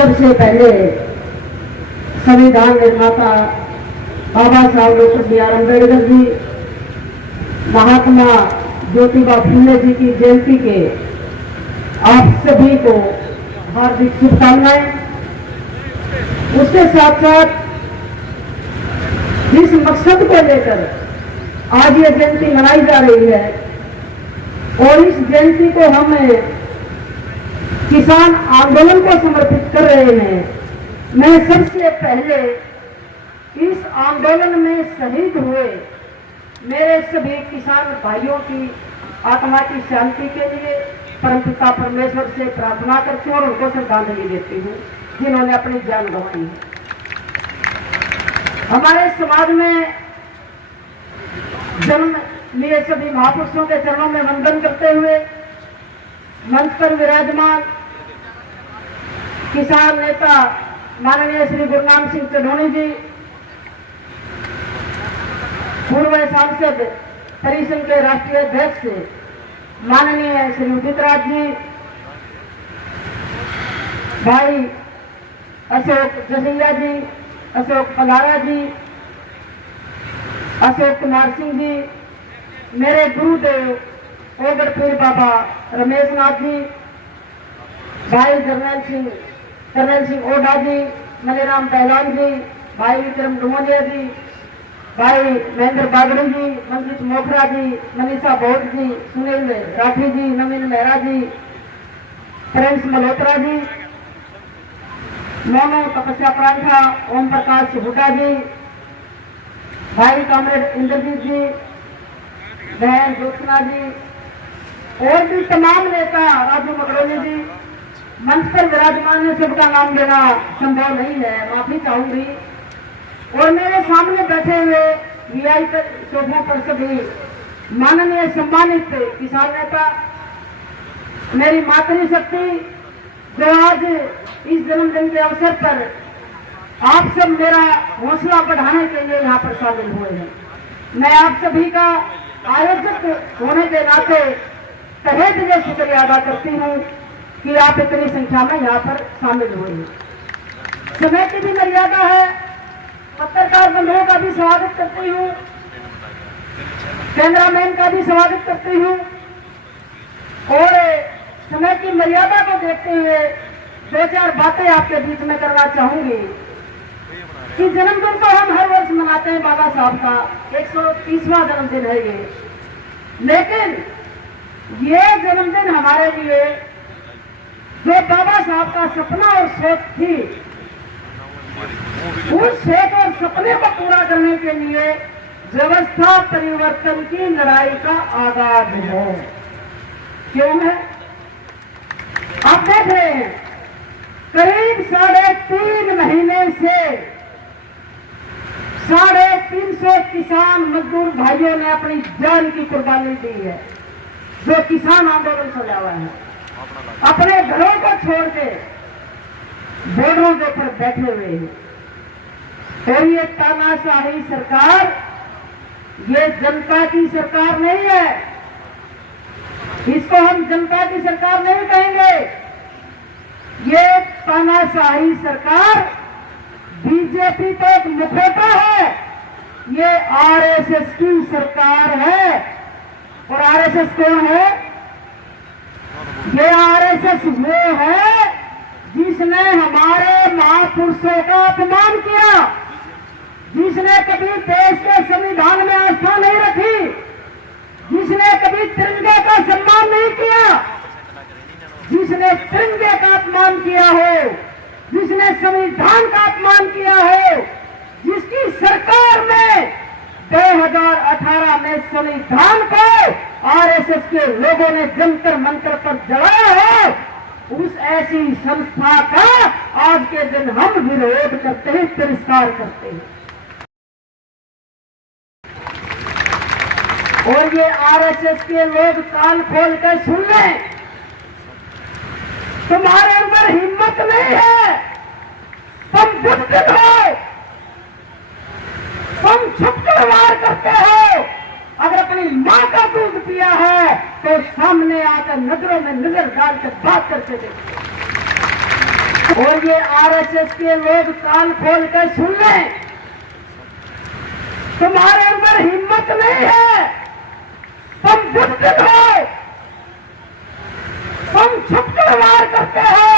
सबसे पहले संविधान निर्माता बाबा साहब डॉक्टर बी.आर. अम्बेडकर जी, महात्मा ज्योतिबा फुले जी की जयंती के आप सभी को हार्दिक शुभकामनाएं। उसके साथ साथ जिस मकसद को लेकर आज ये जयंती मनाई जा रही है और इस जयंती को हम किसान आंदोलन को समर्पित कर रहे हैं, मैं सबसे पहले इस आंदोलन में शहीद हुए मेरे सभी किसान भाइयों की आत्मा की शांति के लिए परमपिता परमेश्वर से प्रार्थना करती हूँ और उनको श्रद्धांजलि देती हूँ जिन्होंने अपनी जान गंवाई है। हमारे समाज में जन्म लिए सभी महापुरुषों के चरणों में वंदन करते हुए मंच पर विराजमान किसान नेता माननीय श्री गुरनाम सिंह चढ़ोनी जी, पूर्व सांसद परिसंघ के राष्ट्रीय अध्यक्ष माननीय श्री उदित राज जी, भाई अशोक जसैया जी, अशोक पलारा जी, अशोक कुमार सिंह जी, मेरे गुरुदेव ओगड़ पीर बाबा रमेश नाथ जी, भाई जर्नैल सिंह ओडा जी, मनीराम पहलवान जी, भाई विक्रम डुमोलिया जी, भाई महेंद्र बागड़ी जी, मंजीत मोखरा जी, मनीषा बौद्ध जी, सुनील राठी जी, नवीन मेहरा जी, प्रिंस मल्होत्रा जी, मोनू तपस्या परांठा, ओम प्रकाश हुड्डा जी, भाई कामरेड इंद्रजीत जी, बहन ज्योत्सना जी और भी तमाम नेता, राजू मकड़ोली जी, मंच पर विराजमान है। सबका नाम लेना संभव नहीं है, माफी चाहूंगी। और मेरे सामने बैठे हुए वीआईपी सोफों पर सभी माननीय सम्मानित किसान नेता, मेरी मातृशक्ति जो आज इस जन्मदिन के अवसर पर आप सब मेरा हौसला बढ़ाने के लिए यहाँ पर शामिल हुए हैं। मैं आप सभी का आयोजक होने के नाते तहे दिल से शुक्रिया अदा करती हूँ कि आप इतनी संख्या में यहाँ पर शामिल हुए हैं। समय की भी मर्यादा है, पत्रकार बंधुओं का भी स्वागत करती हूँ, कैमरामैन का भी स्वागत करती हूँ और समय की मर्यादा को देखते हुए दो चार बातें आपके बीच में करना चाहूंगी कि जन्मदिन तो हम हर वर्ष मनाते हैं, बाबा साहब का 130वां जन्मदिन है ये, लेकिन ये जन्मदिन हमारे लिए जो बाबा साहब का सपना और सोच थी, उस सोच और सपने को पूरा करने के लिए व्यवस्था परिवर्तन की लड़ाई का आगाज है। क्यों है? आप देख रहे हैं करीब 3.5 महीने से 350 किसान मजदूर भाइयों ने अपनी जान की कुर्बानी दी है, जो किसान आंदोलन चला हुआ है, अपने घरों को छोड़ के बॉर्डरों के ऊपर बैठे हुए हैं। और ये तानाशाही सरकार, ये जनता की सरकार नहीं है, इसको हम जनता की सरकार नहीं कहेंगे। ये तानाशाही सरकार बीजेपी तो एक मुखौटा है, ये आरएसएस की सरकार है। और आरएसएस कौन है? ये आरएसएस वो है जिसने हमारे महापुरुषों का अपमान किया, जिसने कभी देश के संविधान में आस्था नहीं रखी, जिसने कभी तिरंगे का सम्मान नहीं किया, जिसने तिरंगे का अपमान किया हो, जिसने संविधान का अपमान किया हो, जिसकी सरकार ने 2018 में संविधान को आरएसएस के लोगों ने जंतर मंतर पर जलाया है, उस ऐसी संस्था का आज के दिन हम विरोध करते हैं, तिरस्कार करते हैं। और ये आरएसएस के लोग कान खोल कर सुन लें, तुम्हारे अंदर हिम्मत नहीं है, तुम बुज़दिल हो, तुम छुपकर वार करते हो। अगर अपनी मां का दूध पिया है तो सामने आकर नजरों में नजर डालकर बात करके देखो। और ये आरएसएस के लोग कान खोल कर सुन लें, तुम्हारे अंदर हिम्मत नहीं है, तुम बुज़दिल हो, तुम छुपकर वार करते हो।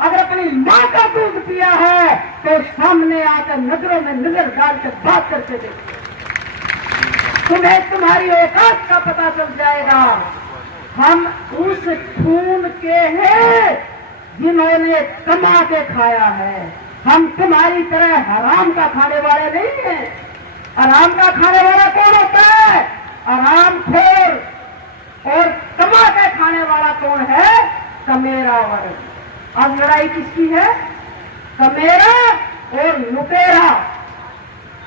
अगर अपनी मां का दूध पिया है तो सामने आकर नजरों में नजर डालकर बात करके देखो, तुम्हें तुम्हारी औकात का पता चल जाएगा। हम उस खून के हैं जिन्होंने कमा के खाया है, हम तुम्हारी तरह हराम का खाने वाले नहीं हैं। हराम का खाने वाला कौन होता है? हरामखोर। और कमा के खाने वाला कौन है? कमेरा वर्ग। अब लड़ाई किसकी है? कमेरा और लुटेरा।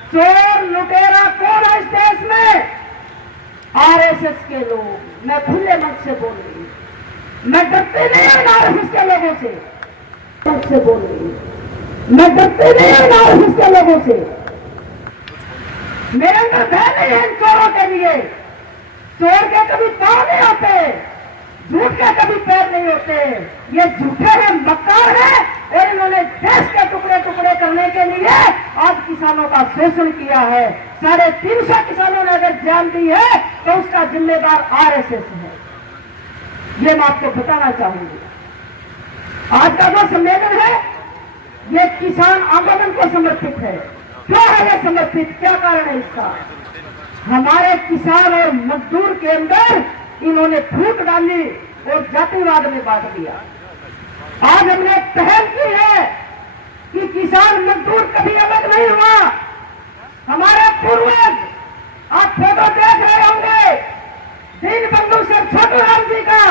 चोर लुटेरा कौन है इस देश में? आरएसएस के लोग। मैं खुले मन से बोल रही हूं, मैं डरती नहीं हूं आरएसएस के लोगों से बोल रही हूं, मैं डरती नहीं हूं आरएसएस के लोगों से। मेरे अंदर भय नहीं है इन चोरों के लिए। चोर के कभी पांव नहीं होते, झूठ के कभी पैर नहीं होते। ये झूठे हैं, मक्कार हैं, और इन्होंने देश के टुकड़े टुकड़े करने के लिए आज किसानों का शोषण किया है। 350 किसानों ने अगर जान दी है तो उसका जिम्मेदार आरएसएस है। ये मैं आपको बताना चाहूंगी। आज का जो सम्मेलन है ये किसान आंदोलन को समर्पित है। क्यों है ये समर्पित? क्या कारण है इसका? हमारे किसान और मजदूर के अंदर इन्होंने फूट डाली और जातिवाद में बांट दिया। आज हमने पहल की है कि किसान मजदूर कभी अलग नहीं हुआ। हमारे पूर्वज, आप फोटो देख रहे होंगे दीनबंधु सर छोटूराम जी का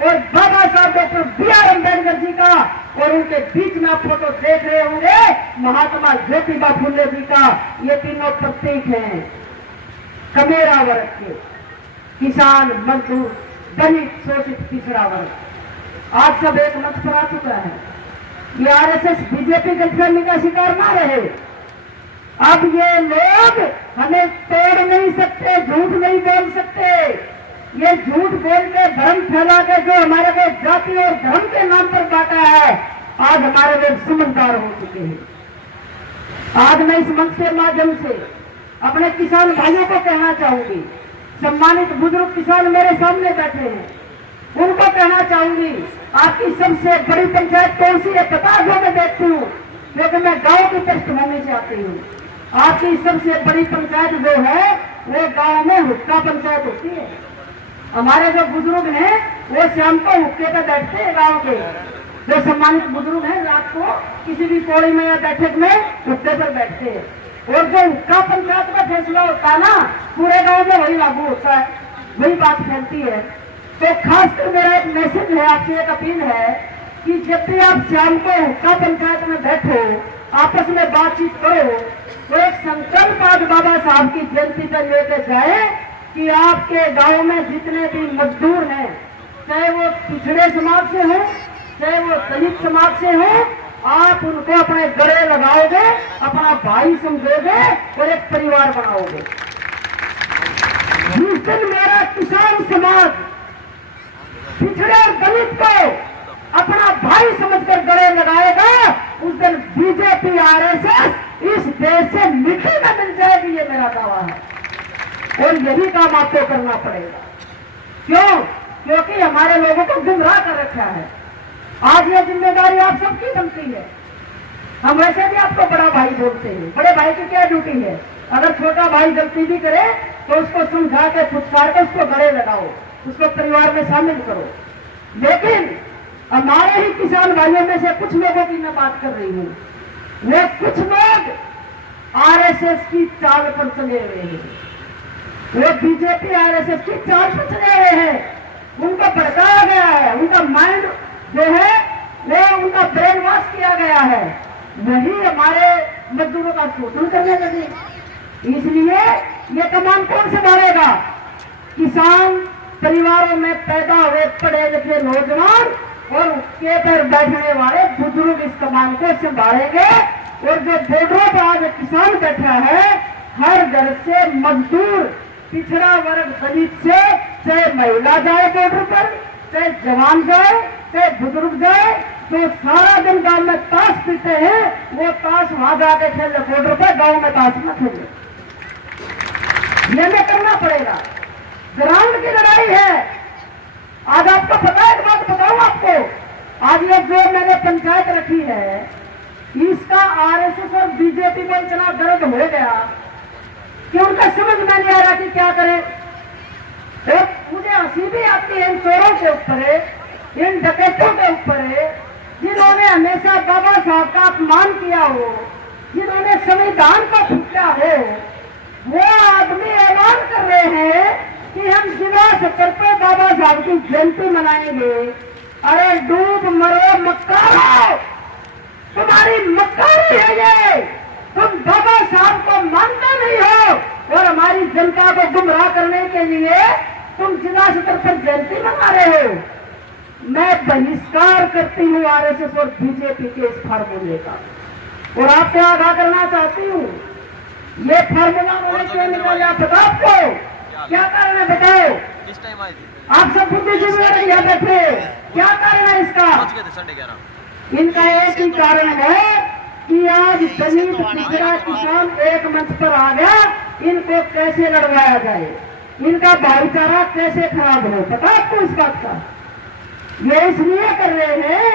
और बाबा साहब डॉक्टर बी.आर. अम्बेडकर जी का, और उनके बीच में आप फोटो देख रहे होंगे महात्मा ज्योतिबा फुले जी का। ये तीनों प्रतीक हैं कमेरा वर्ग के, किसान, मजदूर, दलित, शोषित, पिछड़ा वर्ग। आज सब एक मंच पर आ चुका है। ये आरएसएस बीजेपी गठबंधन का शिकार ना रहे। अब ये लोग हमें तोड़ नहीं सकते, झूठ नहीं बोल सकते। ये झूठ बोल के धर्म फैला के जो हमारे को जाति और धर्म के नाम पर बांटा है, आज हमारे लोग समझदार हो चुके हैं। आज मैं इस मंच के माध्यम से अपने किसान भाइयों को कहना चाहूंगी, सम्मानित बुजुर्ग किसान मेरे सामने बैठे हैं, उनको कहना चाहूंगी, आपकी सबसे बड़ी पंचायत कौन सी है पता है? जो मैं देखती हूँ, क्योंकि मैं गांव की पृष्ठभूमि से आती हूँ। आपकी सबसे बड़ी पंचायत जो है वो गांव में हुक्का पंचायत होती है। हमारे जो बुजुर्ग हैं वो शाम को हुक्के पर बैठते हैं। गांव के जो सम्मानित बुजुर्ग हैं रात को किसी भी पौड़ी में या बैठक में हुक्के पर बैठते हैं। और जो हुक्का पंचायत का फैसला होता है ना, पूरे गांव में वही लागू होता है, वही बात फैलती है। तो खासकर मेरा एक मैसेज है, आपसे एक अपील है कि जब भी आप शाम को हुक्का पंचायत में बैठो, आपस में बातचीत करो, तो एक संकल्प आज बाबा साहब की जयंती पर लेकर जाए कि आपके गांव में जितने भी मजदूर हैं, चाहे वो पिछड़े समाज से हो, चाहे वो दलित समाज से हो, आप उनको अपने गले लगाओगे, अपना भाई समझोगे और एक परिवार बनाओगे। जिस दिन मेरा किसान समाज पिछड़े और दलित को अपना भाई समझकर गले लगाएगा, उस दिन बीजेपी आरएसएस इस देश से मिट्टी में मिल जाएगी। ये मेरा दावा है और यही काम आपको करना पड़ेगा। क्यों? क्योंकि हमारे लोगों को गुमराह कर रखा है। आज ये जिम्मेदारी आप सबकी बनती है। हम वैसे भी आपको बड़ा भाई बोलते हैं, बड़े भाई की क्या ड्यूटी है? अगर छोटा भाई गलती भी करे तो उसको समझा के फुटकार के उसको गले लगाओ, उसको परिवार में शामिल करो। लेकिन हमारे ही किसान भाइयों में से कुछ लोगों की मैं बात कर रही हूँ, वे कुछ लोग आरएसएस की चाल पर चले हुए हैं, वो बीजेपी आरएसएस की चाल पर चले हुए हैं। उनको भड़काया गया है, उनका माइंड जो है वो उनका ब्रेन वॉश किया गया है, वही हमारे मजदूरों का शोषण करने लगे। इसलिए ये कमान कौन संभालेगा? किसान परिवारों में पैदा हुए पढ़े लिखे नौजवान और उसके पर बैठने वाले बुजुर्ग इस कमान को संभालेंगे। और जो बॉर्डरों पर आज किसान बैठा है, हर घर से मजदूर, पिछड़ा वर्ग, दलित से, चाहे महिला जाए बॉर्डर पर, चाहे जवान जाए, चाहे बुजुर्ग जाए, तो सारा दिन गांव में ताश पीते हैं, वो ताश वहां जाके खेले बॉर्डर पर, गांव में ताश न खेले। ये हमें करना पड़ेगा। ग्राउंड की लड़ाई है। आज आपको पता है, एक बात बताऊं आपको, आज ये जो मैंने पंचायत रखी है, इसका आरएसएस और बीजेपी को इतना दर्द हो गया कि उनका समझ में नहीं आ रहा कि क्या करें। और मुझे हंसी भी आती है इन चोरों के ऊपर, इन डकैतों के ऊपर, जिन्होंने हमेशा बाबा साहब का अपमान किया हो, जिन्होंने संविधान को फूटा हो, वो आदमी ऐलान कर रहे हैं कि हम जिला स्तर पर बाबा साहब की जयंती मनाएंगे। अरे डूब मरो मक्कारो, तुम्हारी मक्कारी है ये, तुम बाबा साहब को मानते नहीं हो और हमारी जनता को गुमराह करने के लिए तुम जिला स्तर पर जयंती मना रहे हो। मैं बहिष्कार करती हूँ आरएसएस और बीजेपी के इस फार्मूले का, और आपसे आगाह करना चाहती हूँ, ये फार्मूला मैंने क्यों निकाला पता आपको? क्या कारण है बताओ? आप सब बुद्धिजीवी यहाँ बैठे, क्या कारण है इसका? इनका एक ही कारण है कि आज दलित पिछड़ा किसान एक मंच पर आ गया, इनको कैसे लड़वाया जाए, इनका भाईचारा कैसे खराब हो। पता आपको इस बात का? ये इसलिए कर रहे हैं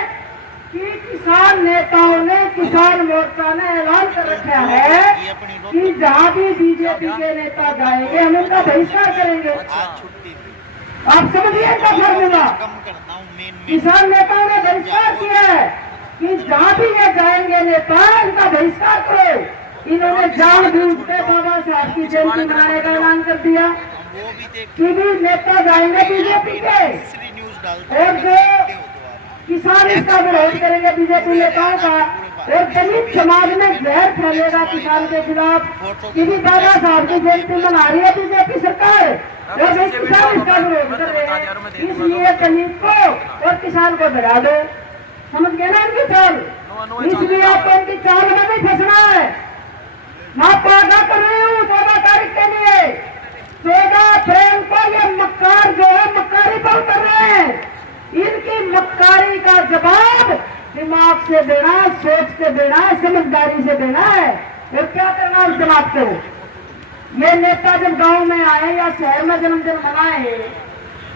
कि किसान नेताओं ने, किसान मोर्चा ने ऐलान कर रखा है कि जहां भी बीजेपी के नेता जाएंगे हम उनका बहिष्कार करेंगे। आप समझिए इनका फॉर्मूला। किसान नेताओं ने बहिष्कार किया है कि जहां भी ये जाएंगे नेता, इनका बहिष्कार करो। इन्होंने जानबूझ के बाबा साहब की जयंती मनाने का ऐलान कर दिया कि भी नेता जाएंगे बीजेपी के, और जो किसान इसका विरोध करेंगे बीजेपी नेताओं का, और दलित समाज में जहर फैलेगा किसान के खिलाफ कि बाबा साहब की जयंती मना रही है बीजेपी सरकार, और किसान इसका विरोध कर रहे हैं। इसलिए दलित को और किसान को डरा दो। समझ गए ना इनकी चाल? इसलिए आपको इनकी चाल में नहीं फंसना है। मैं आपको आगाह कर रही हूँ 14 तारीख के लिए, 14 अप्रैल को ये मक्कार जो है मक्कारी पर उतर रहे हैं। इनकी मक्कारी का जवाब दिमाग से देना, सोच के देना, समझदारी से देना है। और क्या करना उस जवाब को? ये नेता जब गांव में आए या शहर में जन्मदिन मनाए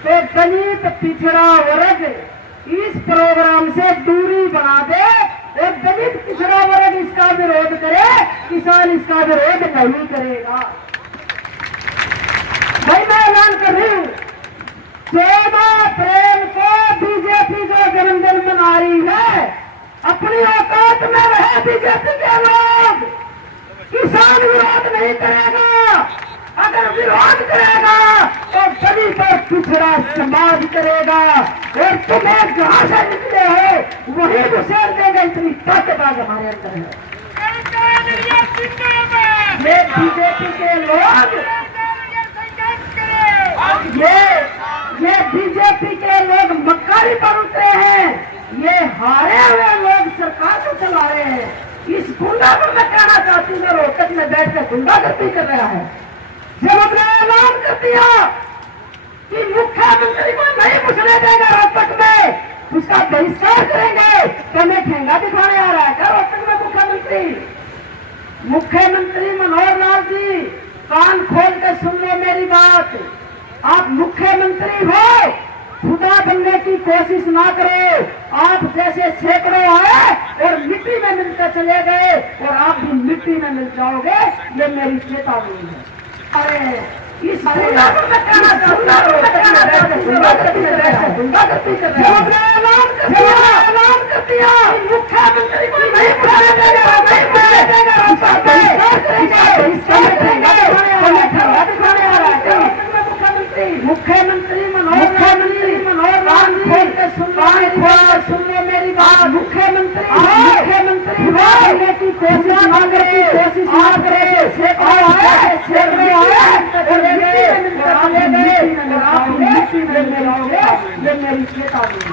तो दलित पिछड़ा वर्ग इस प्रोग्राम से दूरी बना दे, और दलित पिछड़ा वर्ग इसका विरोध करे, किसान इसका विरोध नहीं करेगा। भाई मैं ऐलान कर रही हूँ, 14 अप्रैल को बीजेपी जो जन्मदिन मना रही है, अपनी औकात में रहे बीजेपी के लोग। किसान विरोध नहीं करेगा, अगर विरोध करेगा तो दलित और पिछड़ा समाज करेगा, और तुम्हें जहां से निकले हो वही घुसेड़ देगा। इतनी ताकत आज हमारे अंदर है। ये बीजेपी के लोग, ये बीजेपी के लोग मक्कारी पर उतरे हैं, ये हारे हुए लोग सरकार को चला रहे हैं। इस गुंडा को मैं कहना चाहती हूँ, रोहतक में बैठ कर गुंडागर्दी कर रहा है। जब हमने ऐलान कर दिया कि मुख्यमंत्री को नहीं घुसने देगा रोहतक में, उसका बहिष्कार करेंगे, तो हमें ठेंगा दिखाने आ रहा है क्या रोहतक में मुख्यमंत्री? मुख्यमंत्री मनोहर लाल जी, कान खोल के सुन लो मेरी बात। आप मुख्यमंत्री हो खुदा बनने की कोशिश ना करो। आप जैसे सैकड़ों आए और मिट्टी में मिलकर चले गए और आप भी मिट्टी में मिल जाओगे, ये मेरी चेतावनी है। अरे इस मुख्यमंत्री मनोहर लाल सुनिए मेरी बात। मुख्यमंत्री बनने की कोशिश ना करे, ये मेरी चेतावनी।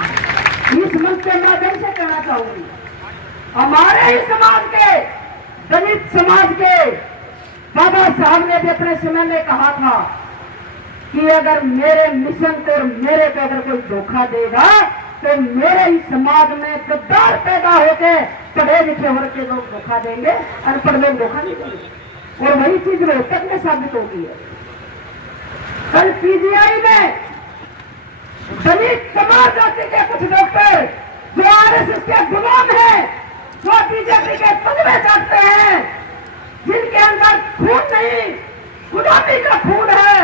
इस मंच के माध्यम से कहना चाहूंगी, हमारे ही समाज के, दलित समाज के बाबा साहब ने भी अपने समय में कहा था कि अगर मेरे मिशन को और मेरे को अगर कोई धोखा देगा तो मेरे ही समाज में गद्दार पैदा होके पढ़े लिखे वर्ग के लोग धोखा देंगे, अनपढ़ लोग धोखा नहीं देंगे। और वही चीज रोहतक में साबित होती है। कल पीजीआई में दलित समाज जाति के कुछ डॉक्टर जो आरएसएस के गुलाम हैं, जो बीजेपी के तलवे चाटते हैं, जिनके अंदर खून नहीं गुलामी का खून है,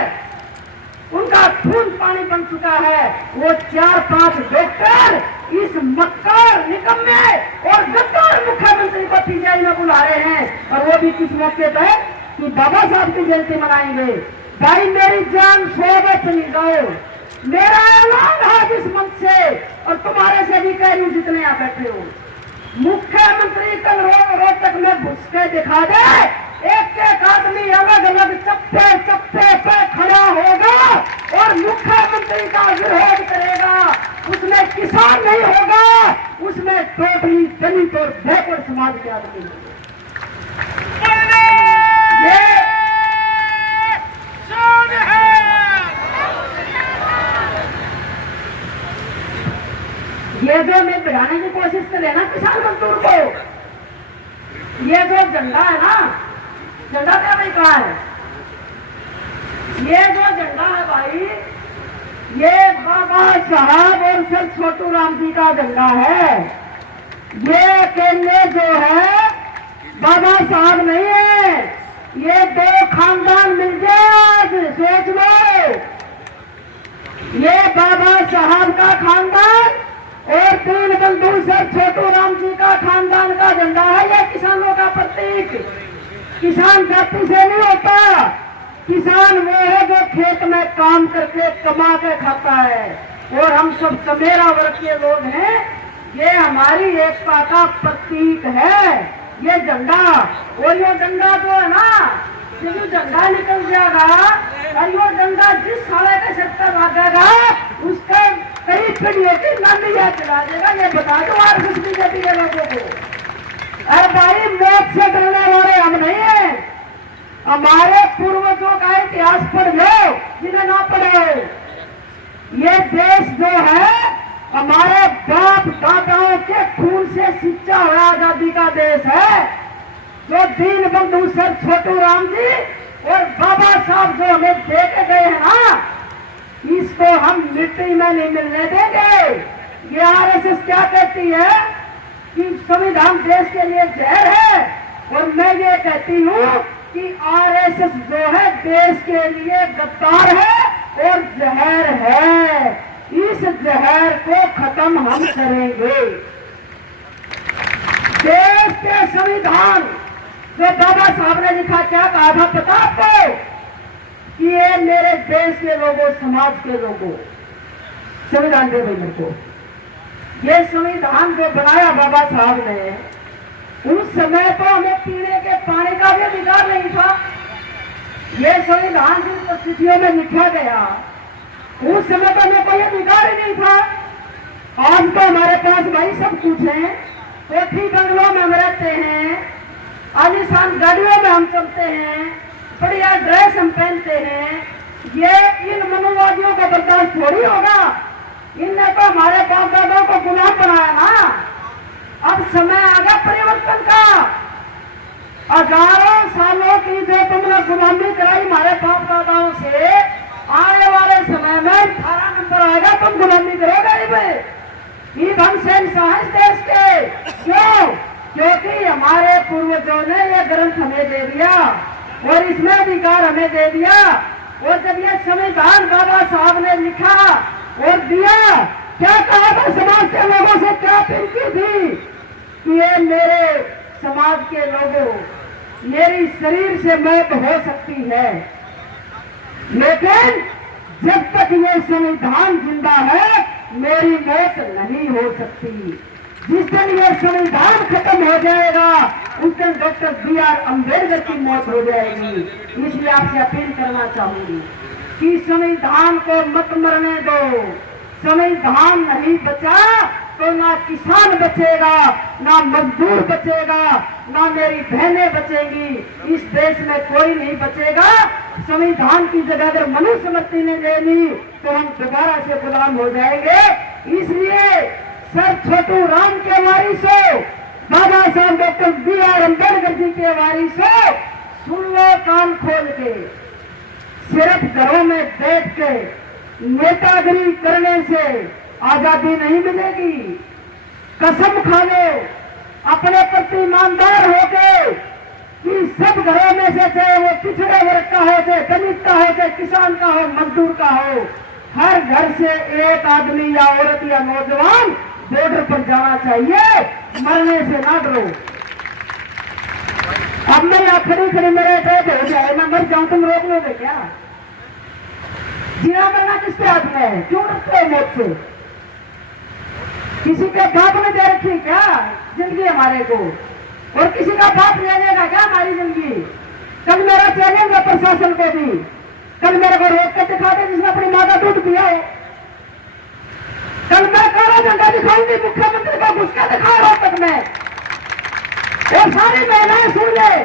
उनका खून पानी बन चुका है, वो 4-5 डॉक्टर इस मक्कार निकम्मे और गद्दार मुख्यमंत्री को पीजीआई में बुला रहे हैं। और वो भी किस मौके पे कि बाबा साहब की जयंती मनाएंगे। भाई मेरी जान सोबत चली जाओ, मेरा ऐलान है जिस मंच से, और तुम्हारे से भी कह रही हूं जितने आप बैठे हो, मुख्यमंत्री कल रोहतक में घुस के दिखा दे, एक एक आदमी अलग अलग चप्पे पे खड़ा होगा और मुख्यमंत्री का विरोध करेगा। उसमें किसान नहीं होगा, उसमें टोटली दलित और बैकवर्ड समाज के आदमी होंगे। ये जो मैं बढ़ाने की कोशिश करे ना किसान मजदूर को, ये जो झंडा है ना, झंडा क्या भाई कहा है, ये जो झंडा है भाई, ये बाबा साहब और सर छोटू राम जी का झंडा है। ये अकेले जो है बाबा साहब नहीं है, ये 2 खानदान मिल जाए, सोच लो। ये बाबा साहब का खानदान और 3 बंधु सर छोटू राम जी का खानदान का झंडा है। ये किसानों का प्रतीक। किसान जाति से नहीं होता, किसान वो है जो खेत में काम करके कमा के खाता है, और हम सब समेरा वर्ग के लोग हैं। ये हमारी एकता का प्रतीक है ये झंडा। और ये डंडा जो है ना, ये जो झंडा निकल जाएगा और ये डंडा जिस साले के सर पर भागेगा उसका कई पीढ़ियों की नानी याद दिला देगा। ये बता दो आरएसएस बीजेपी के लोगों को। अरे भाई मौत से डरने वाले हम नहीं है, हमारे पूर्वजों का इतिहास पढ़ लो जिन्हें ना पढ़े हो। ये देश जो है हमारे बाप दादाओं के खून से सिंचा हुआ आजादी का देश है। जो दीन बंधु सर छोटू राम जी और बाबा साहब जो हमें दे के गए हैं ना, इसको हम मिट्टी में नहीं मिलने देंगे। ये आरएसएस क्या कहती है कि संविधान देश के लिए जहर है, और मैं ये कहती हूँ कि आरएसएस जो है देश के लिए गद्दार है और जहर है। इस जहर को खत्म हम करेंगे। देश के संविधान जो बाबा साहब ने लिखा, क्या कहा था पता आपको कि ये मेरे देश के लोगों, समाज के लोगों, संविधान दे भाई मेरे को। ये संविधान जो बनाया बाबा साहब ने, उस समय तो हमें पीने के पानी का भी अधिकार नहीं था। ये संविधान जिन परिस्थितियों में लिखा गया, उस समय तो हमें कोई अधिकार ही नहीं था। आज तो हमारे पास भाई सब कुछ है, कोठी बंगलों में हम रहते हैं, आलीशान गाड़ियों में हम चलते हैं, बढ़िया ड्रेस हम पहनते हैं। ये इन मनोवादियों का बर्दाश्त थोड़ी होगा। इनने तो हमारे बाप दादाओं को गुलाम बनाया ना। अब समय आ गया परिवर्तन का। हजारों सालों की जो तुमने गुलामी कराई हमारे बाप दादाओं से, आने वाले समय में 18 नंबर आएगा, तुम गुलामी करोगे ये हम शहंशाह देश के। क्यों? क्योंकि हमारे पूर्वजों ने यह ग्रंथ हमें दे दिया और इसमें अधिकार हमें दे दिया। और जब यह संविधान बाबा साहब ने लिखा और दिया, क्या कहा था समाज के लोगों से? क्या अपील की थी कि ये मेरे समाज के लोगों, मेरी शरीर से मौत हो सकती है, लेकिन जब तक ये संविधान जिंदा है मेरी मौत नहीं हो सकती। जिस दिन ये संविधान खत्म हो जाएगा उस दिन डॉक्टर बी.आर. अम्बेडकर की मौत हो जाएगी। इसलिए आपसे अपील करना चाहूंगी कि संविधान को मत मरने दो। संविधान नहीं बचा तो ना किसान बचेगा, ना मजदूर बचेगा, ना मेरी बहनें बचेंगी। इस देश में कोई नहीं बचेगा। संविधान की जगह अगर मनुस्मृति ने ले ली तो हम दोबारा से गुलाम हो जाएंगे। इसलिए सर छोटू राम के वारिसों, बाबा साहब डॉक्टर बी.आर. अम्बेडकर जी के वारिसों, सुन लो कान खोल के। सिर्फ घरों में बैठ के नेतागिरी करने से आजादी नहीं मिलेगी। कसम खा लो अपने प्रति ईमानदार होके कि सब घरों में से, चाहे वो पिछड़े वर्ग का हो, चाहे दलित का हो, चाहे किसान का हो, मजदूर का हो, हर घर से एक आदमी या औरत या नौजवान बॉर्डर पर जाना चाहिए। मरने से ना डरो। अब मैं यहाँ खड़ी खड़ी मेरे डेथ हो जाए, मैं मर जाऊं, तुम रोक लोगे क्या? जीना मरना किसके हाथ में है? क्यों डरते हो मौत से? किसी के बाप ने दे रखी क्या जिंदगी हमारे को? और किसी का बाप ले लेगा क्या हमारी जिंदगी? कल मेरा चैलेंज है प्रशासन को भी, कल मेरे को रोक के दिखा दे जिसने अपनी माँ का दूध पिया हो। कल मैं काला झंडा दिखाऊंगी, मुख्यमंत्री को घुसका दिखा रोहतक में। और सारी महिलाएं सुन ले,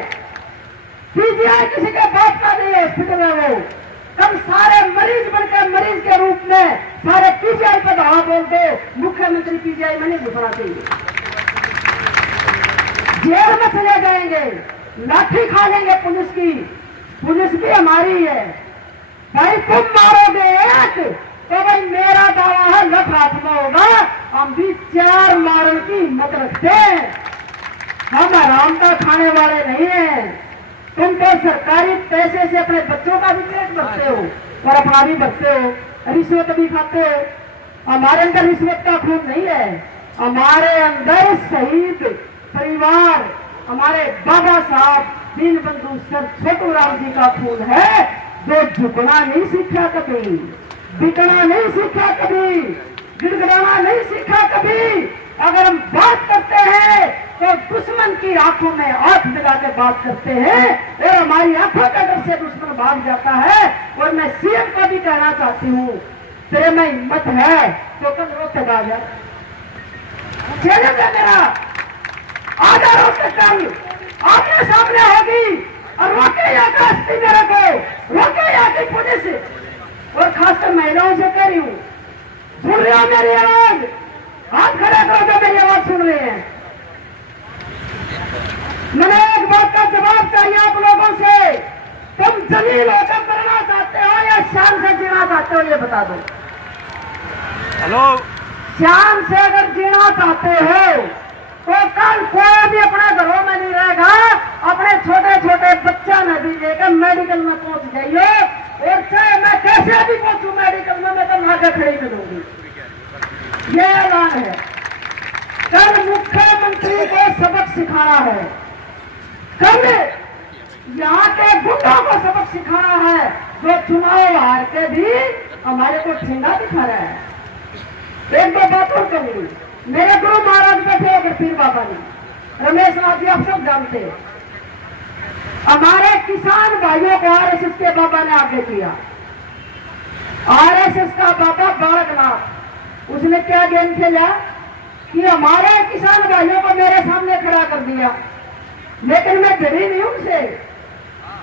पीजीआई किसी के बाप का नहीं है हॉस्पिटल में। वो कल सारे मरीज बनकर मरीज के रूप में सारे पीजीआई पर धावा बोल दो, मुख्यमंत्री पीजीआई में नहीं घुसना चाहिए। जेल में चले जाएंगे, लाठी खा लेंगे पुलिस की। पुलिस भी हमारी है भाई। तुम मारोगे एक तो भाई मेरा दावा है लख हाथ में होगा। हम भी 4 मारने की हिम्मत रखते हैं। हम आराम का खाने वाले नहीं हैं। तुम तो सरकारी पैसे से अपने बच्चों का भी पेट भरते हो और अपना भी भरते हो, रिश्वत भी खाते हो। हमारे अंदर रिश्वत का खून नहीं है। हमारे अंदर शहीद परिवार, हमारे बाबा साहब दीनबंधु सर छोटू राम जी का खून है, जो झुकना नहीं सीखा कभी, बिकना नहीं सीखा कभी, गिड़गिड़ाना नहीं सीखा कभी। अगर हम बात करते हैं तो दुश्मन की आंखों में आंख मिला के बात करते हैं और हमारी आंखों के डर से दुश्मन भाग जाता है। और मैं सीएम को भी कहना चाहती हूँ, तेरे में हिम्मत है तो कल रोक आ जा, चैलेंज है मेरा, आधा रोक कल आमने सामने होगी और रोके या कास्ती मेरे को, रोके या की पुलिस। और खासकर महिलाओं से कह रही हूँ, सुन रहे हो मेरी आवाज? हाथ खड़े करो जो मेरी आवाज सुन रहे हैं। मैंने एक बात का जवाब चाहिए आप लोगों से, तुम जलील होकर मरना चाहते हो या शान से जीना चाहते हो? ये बता दो। हेलो, शान से अगर जीना चाहते हो तो कल कोई भी अपने घरों में नहीं रहेगा। अपने छोटे छोटे बच्चा न भी लेकर मेडिकल में पहुंच जाइए। और चाहे मैं कैसे भी पहुंचू मेडिकल में, मैं तो आगे खड़ी मिलूंगी। ये ऐलान है। कल मुख्यमंत्री को सबक सिखाना है, कल यहाँ के गुंडों को सबक सिखाना है, जो चुनाव हार के भी हमारे को ठेंगा दिखा रहा है। एक दो बात और करूंगी। मेरे गुरु महाराज बैठे अगर पीर बाबा ने, रमेश नाथ जी आप सब जानते हैं। हमारे किसान भाइयों को आरएसएस के बाबा ने आगे किया। आरएसएस का बाबा बालकनाथ, उसने क्या गेम खेला कि हमारे किसान भाइयों को मेरे सामने खड़ा कर दिया। लेकिन मैं डरी नहीं उनसे,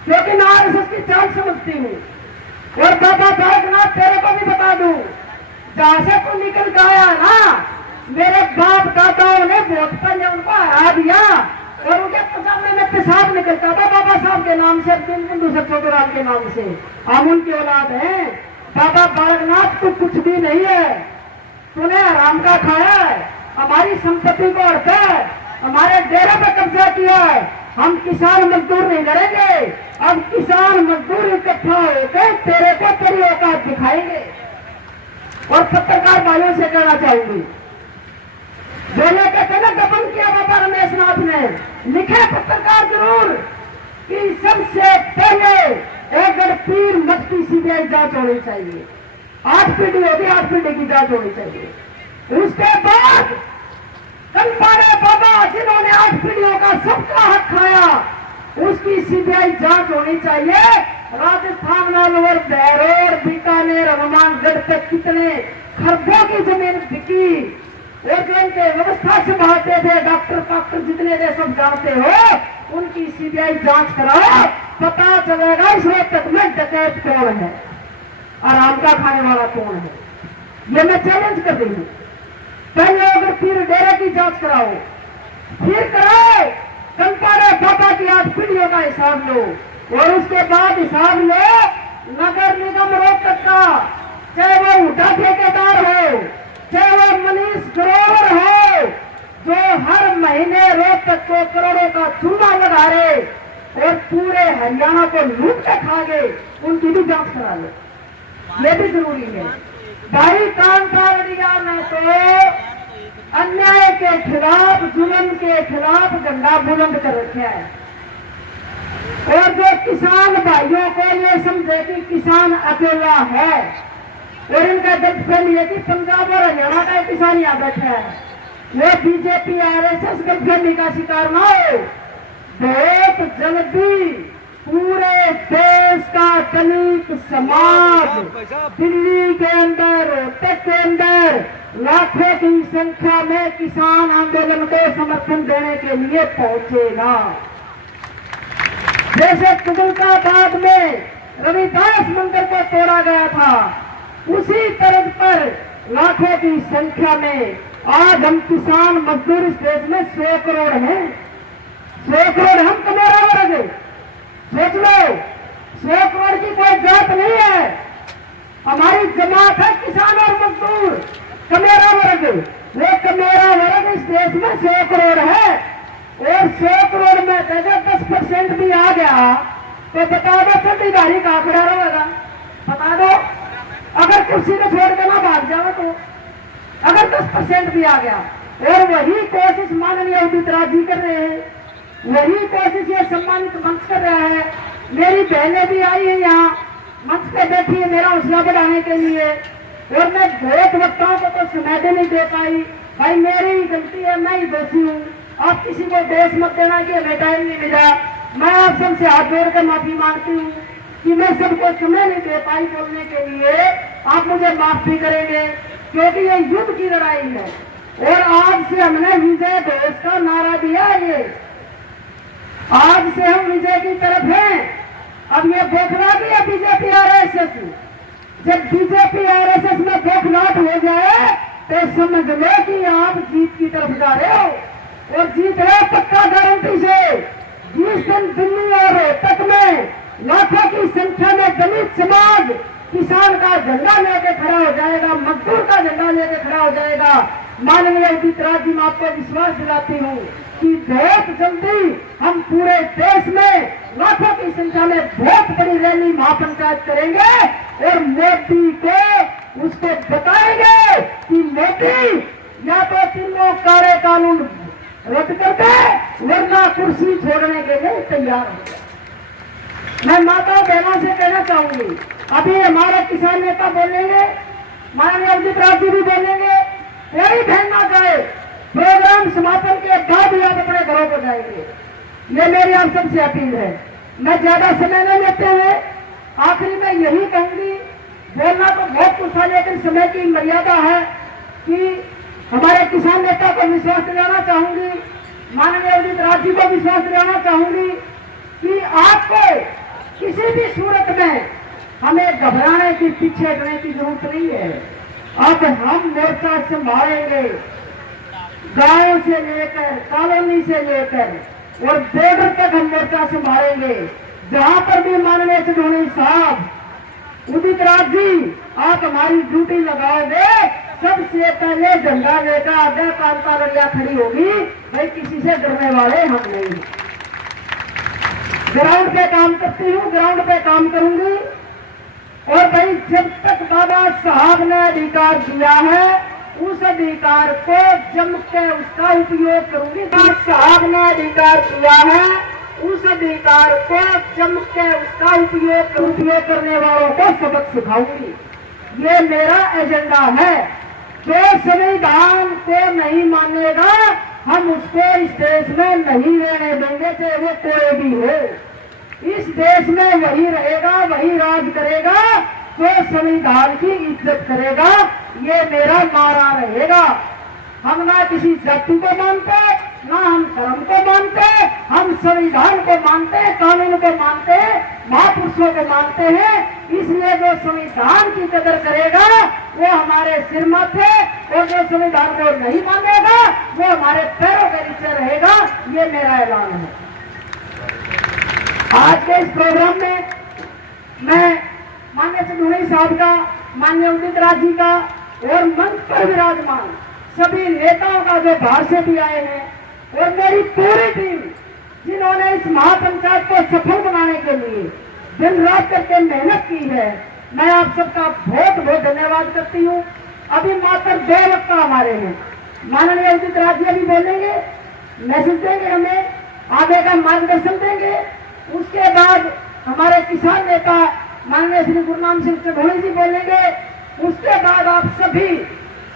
क्योंकि मैं आरएसएस की चाल समझती हूँ। और बाबा बालकनाथ तेरे को भी बता दूं, जहां से तू निकल के आया ना, मेरे बाप दादाओं ने बहुत पहले उनको हरा दिया और उनके सामने में पेशाब निकलता था बाबा साहब के नाम से, दीनबंधु सर छोटू राम के नाम से। हम उनकी औलाद हैं। बाबा बालकनाथ तू कुछ भी नहीं है, तूने हराम का खाया है, हमारी संपत्ति को हड़पा है, हमारे डेरे पे कब्जा किया है। हम किसान मजदूर नहीं लड़ेंगे, अब किसान मजदूर इकट्ठा होकर तेरे को तेरी औकात दिखाएंगे। और पत्रकार भाइयों से कहना चाहूंगी, बोले कहते ना दफन किया बाबा रमेश नाथ ने, लिखे पत्रकार जरूर कि सबसे पहले अगर पीर मत की सीबीआई जांच होनी चाहिए, 8 पीढ़ी होगी, 8 पीढ़ी की जांच होनी चाहिए। उसके बाद कलपाड़े बाबा जिन्होंने 8 पीढ़ियों का सबका हक खाया, उसकी सीबीआई जांच होनी चाहिए। राजस्थान नालवर बहरोड बीकानेर हनुमानगढ़ तक कितने खरबों की जमीन बिकी, और जो इनके व्यवस्था संभालते थे डॉक्टर जितने थे सब जानते हो, उनकी सीबीआई जांच कराओ, पता चलेगा इस वक्त तक में डकैत कौन है, आराम का खाने वाला कौन है। ये मैं चैलेंज कर रही हूं। पहले अगर फिर डेरे की जांच कराओ, फिर कराओ कंपारे बाबा की 8 पीढ़ियों का हिसाब लो, और उसके बाद हिसाब लो नगर निगम रोहतक का, चाहे वो उठा ठेकेदार हो, चाहे वो मनीष ग्रोवर हो, जो हर महीने रोहतक को करोड़ों का चूना लगा रहे और पूरे हरियाणा को लूट के खा गए, उनकी भी जांच करा लो, ये भी जरूरी है। भाई कांतावड़िया ने तो अन्याय के खिलाफ, जुल्म के खिलाफ झंडा बुलंद कर रखा है, और जो किसान भाइयों को ये समझे कि किसान अकेला है, और इनका गठबंधन है कि पंजाब और हरियाणा का किसान यहाँ बैठा है, वो बीजेपी आरएसएस गठबंधन का शिकार ना हो। बहुत जल्दी पूरे देश का दलित समाज दिल्ली के अंदर, रोहतक के अंदर लाखों की संख्या में किसान आंदोलन को समर्थन देने के लिए पहुंचेगा। जैसे तुगलकाबाद में रविदास मंदिर को तोड़ा गया था, उसी तरह पर लाखों की संख्या में आज हम किसान मजदूर इस देश में 100 करोड़ हैं, 100 करोड़ हम कमेरा वर्ग। सोच लो, 100 करोड़ की कोई जात नहीं है, हमारी जमात है किसान और मजदूर, कमेरा वर्ग। वो कमेरा वर्ग इस देश में 100 करोड़ है, और 100 करोड़ में अगर 10% भी आ गया तो बता दो चंडीगढ़ी का खड़ा रहेगा, बता दो। अगर कुर्सी को छोड़ के ना भाग जाओ तो, अगर 10% भी आ गया, और वही कोशिश माननीय उदित राज जी कर रहे हैं, वही कोशिश ये सम्मानित मंच कर रहा है। मेरी बहनें भी आई है यहाँ मंच पे बैठी है मेरा हौसला बढ़ाने के लिए, और मैं बहुत वक्ताओं को तो समय भी नहीं दे पाई। भाई मेरी ही गलती है, मैं ही दोषी हूँ, आप किसी को दोष मत देना कि हमें टाइम नहीं मिला। मैं आप सबसे हाथ जोड़कर माफी मांगती हूँ कि मैं सबको समय नहीं दे पाई बोलने के लिए, आप मुझे माफ भी करेंगे, क्योंकि ये युद्ध की लड़ाई है, और आज से हमने विजय देश का नारा दिया है। ये आज से हम विजय की तरफ हैं। अब ये बौखला गया बीजेपी आरएसएस, जब बीजेपी आरएसएस में बौखलाहट हो जाए तो समझ लो कि आप जीत की तरफ जा रहे हो, और जीत रहे पक्का गारंटी से। जिस दिन दिल्ली और रोहतक में लाखों की संख्या में दलित समाज किसान का झंडा लेके खड़ा हो जाएगा, मजदूर का झंडा लेके खड़ा हो जाएगा, माननीय उदित राज जी मैं आपको विश्वास दिलाती हूँ कि बहुत जल्दी हम पूरे देश में लाखों की संख्या में बहुत बड़ी रैली महापंचायत करेंगे, और मोदी को उसको बताएंगे कि मोदी या तो तीनों काले कानून रद्द कर दे, वरना कुर्सी छोड़ने के लिए तैयार हो जाए। मैं माता बहनों से कहना चाहूंगी, अभी हमारे किसान नेता बोलेंगे, माननीय उदित राज जी भी बोलेंगे, कोई बहन ना जाए, प्रोग्राम समापन के बाद ही आप अपने घरों को जाएंगे। ये मेरी आप सबसे अपील है। मैं ज्यादा समय नहीं लेते हुए आखिरी में यही कहूंगी, बोलना तो बहुत कुछ था लेकिन समय की मर्यादा है, कि हमारे किसान नेता को विश्वास दिलाना चाहूंगी, माननीय उदित राज जी को विश्वास दिलाना चाहूंगी कि आपको किसी भी सूरत में हमें घबराने की, पीछे हटने की जरूरत नहीं है। अब हम मोर्चा संभालेंगे, गांव से लेकर कॉलोनी से लेकर और बॉर्डर तक हम मोर्चा संभालेंगे। जहां पर भी माननीय चौधरी साहब उदित राज जी, आप हमारी ड्यूटी लगाओगे, सबसे पहले झंडा लेकर आगे कांता लड़िया खड़ी होगी। भाई किसी से डरने वाले हम नहीं। ग्राउंड पे काम करती हूँ, ग्राउंड पे काम करूंगी। और भाई जब तक बाबा साहब ने अधिकार दिया है, उस अधिकार को जम के उसका उपयोग करूंगी। बाबा साहब ने अधिकार दिया है, उस अधिकार को जम के उसका उपयोग करने वालों को सबक सिखाऊंगी। ये मेरा एजेंडा है। जो संविधान को नहीं मानेगा, हम उसको इस देश में नहीं रहने देंगे, चाहे वो कोई भी हो। इस देश में वही रहेगा, वही राज करेगा जो संविधान की इज्जत करेगा। ये मेरा नारा रहेगा। हम ना किसी जाति को मानते, ना हम धर्म को मानते, हम संविधान को मानते हैं, कानून को मानते हैं, महापुरुषों को मानते हैं। इसलिए जो संविधान की कदर करेगा वो हमारे सिर माथे, और जो संविधान को नहीं मानेगा वो हमारे पैरों के नीचे रहेगा। ये मेरा ऐलान है। आज के इस प्रोग्राम में मैं माननीय चंदुनी साहब का, माननीय उदित राज जी का और मंच पर विराजमान सभी नेताओं का जो बाहर से भी आए हैं, और मेरी पूरी टीम जिन्होंने इस महापंचायत को सफल बनाने के लिए दिन रात करके मेहनत की है, मैं आप सबका बहुत बहुत धन्यवाद करती हूँ। अभी मात्र 2 वक्त हमारे हैं। माननीय उदित राज जी अभी बोलेंगे, मैसेज देंगे, हमें आगे का मार्गदर्शन देंगे। उसके बाद हमारे किसान नेता माननीय श्री गुरनाम सिंह चौधरी जी बोलेंगे। उसके बाद आप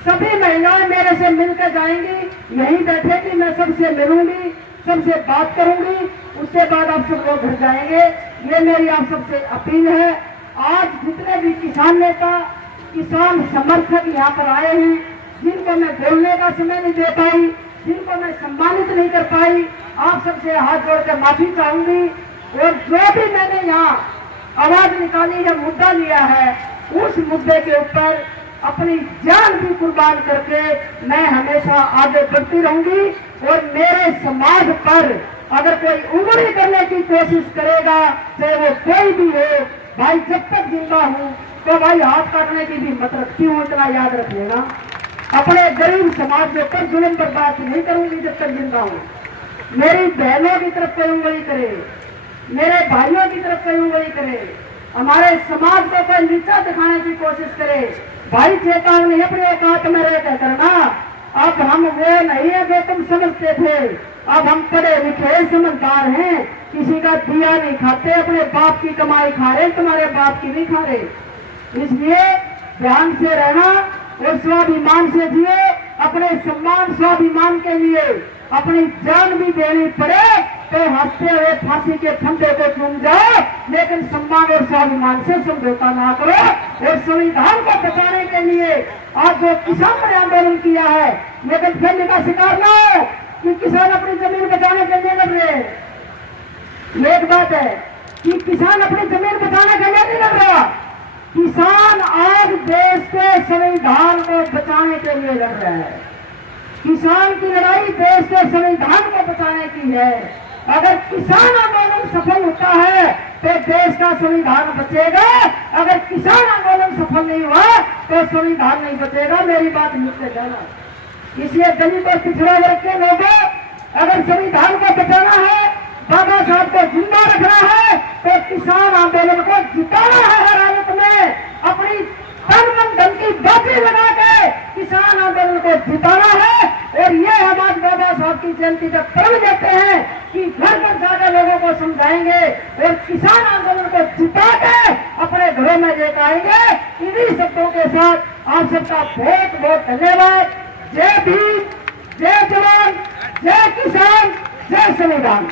सभी महिलाएं मेरे से मिलकर जाएंगी। यहीं बैठेगी, मैं सबसे मिलूंगी, सबसे बात करूंगी। उसके बाद आप सब लोग घर जाएंगे। ये मेरी आप सबसे अपील है। आज जितने भी किसान नेता, किसान समर्थक यहाँ पर आए हैं, जिनको मैं बोलने का समय नहीं दे पाई, जिनको मैं सम्मानित नहीं कर पाई, आप सबसे हाथ जोड़कर माफी चाहूंगी। और जो भी मैंने यहाँ आवाज निकाली है, मुद्दा लिया है, उस मुद्दे के ऊपर अपनी जान भी कुर्बान करके मैं हमेशा आगे बढ़ती रहूंगी। और मेरे समाज पर अगर कोई उंगली करने की कोशिश करेगा, चाहे वो कोई भी हो, भाई जब तक जिंदा हूं तो भाई हाथ काटने की भी मत रखती हूँ, इतना याद रखिएगा। अपने गरीब समाज के ऊपर जुल्म बर्दाश्त नहीं करूंगी जब तक जिंदा हूँ। मेरी बहनों की तरफ कोई उंगली करे, मेरे भाइयों की तरफ कोई उंगली करे, हमारे समाज को कोई नीचा दिखाने की कोशिश करे, भाई चेतावनी अपने औकात में रहकर करना। अब हम वो नहीं है जो तुम समझते थे। अब हम पढ़े लिखे समझदार हैं, किसी का दिया नहीं खाते, अपने बाप की कमाई खा रहे, तुम्हारे बाप की नहीं खा रहे। इसलिए ध्यान से रहना और स्वाभिमान से जिए। अपने सम्मान स्वाभिमान के लिए अपनी जान भी देनी पड़े तो हंसते हुए फांसी के फंदे को चूम जाओ, लेकिन सम्मान और स्वाभिमान से समझौता ना करो। और संविधान को बचाने के लिए आज जो किसान ने आंदोलन किया है, लेकिन फिर का शिकार ना हो कि किसान अपनी जमीन बचाने के लिए लड़ रहे। एक बात है कि किसान अपनी जमीन बचाने के लिए नहीं लड़ रहा, किसान आज देश के संविधान को बचाने के लिए लड़ रहा है। किसान की लड़ाई देश के संविधान को बचाने की है। अगर किसान आंदोलन सफल होता है तो देश का संविधान बचेगा, अगर किसान आंदोलन सफल नहीं हुआ तो संविधान नहीं बचेगा। मेरी बात नीचे जाना। इसलिए दलित और पिछड़ा वर्ग के लोगों, अगर संविधान को बचाना है, बाबा साहब को जिंदा रखना है, तो किसान आंदोलन को जिताना है। हर हालत में अपनी तन मन धन की बाजी लगा के किसान आंदोलन को जिताना है। और ये हम आज बाबा साहब की जयंती का पर्व देते हैं कि घर घर जाकर लोगों को समझाएंगे और किसान आंदोलन को जिता के अपने घरों में लेकर आएंगे। इन्हीं शब्दों के साथ आप सबका बहुत बहुत धन्यवाद। जय भीम, जय जवान, जय किसान, जय संविधान।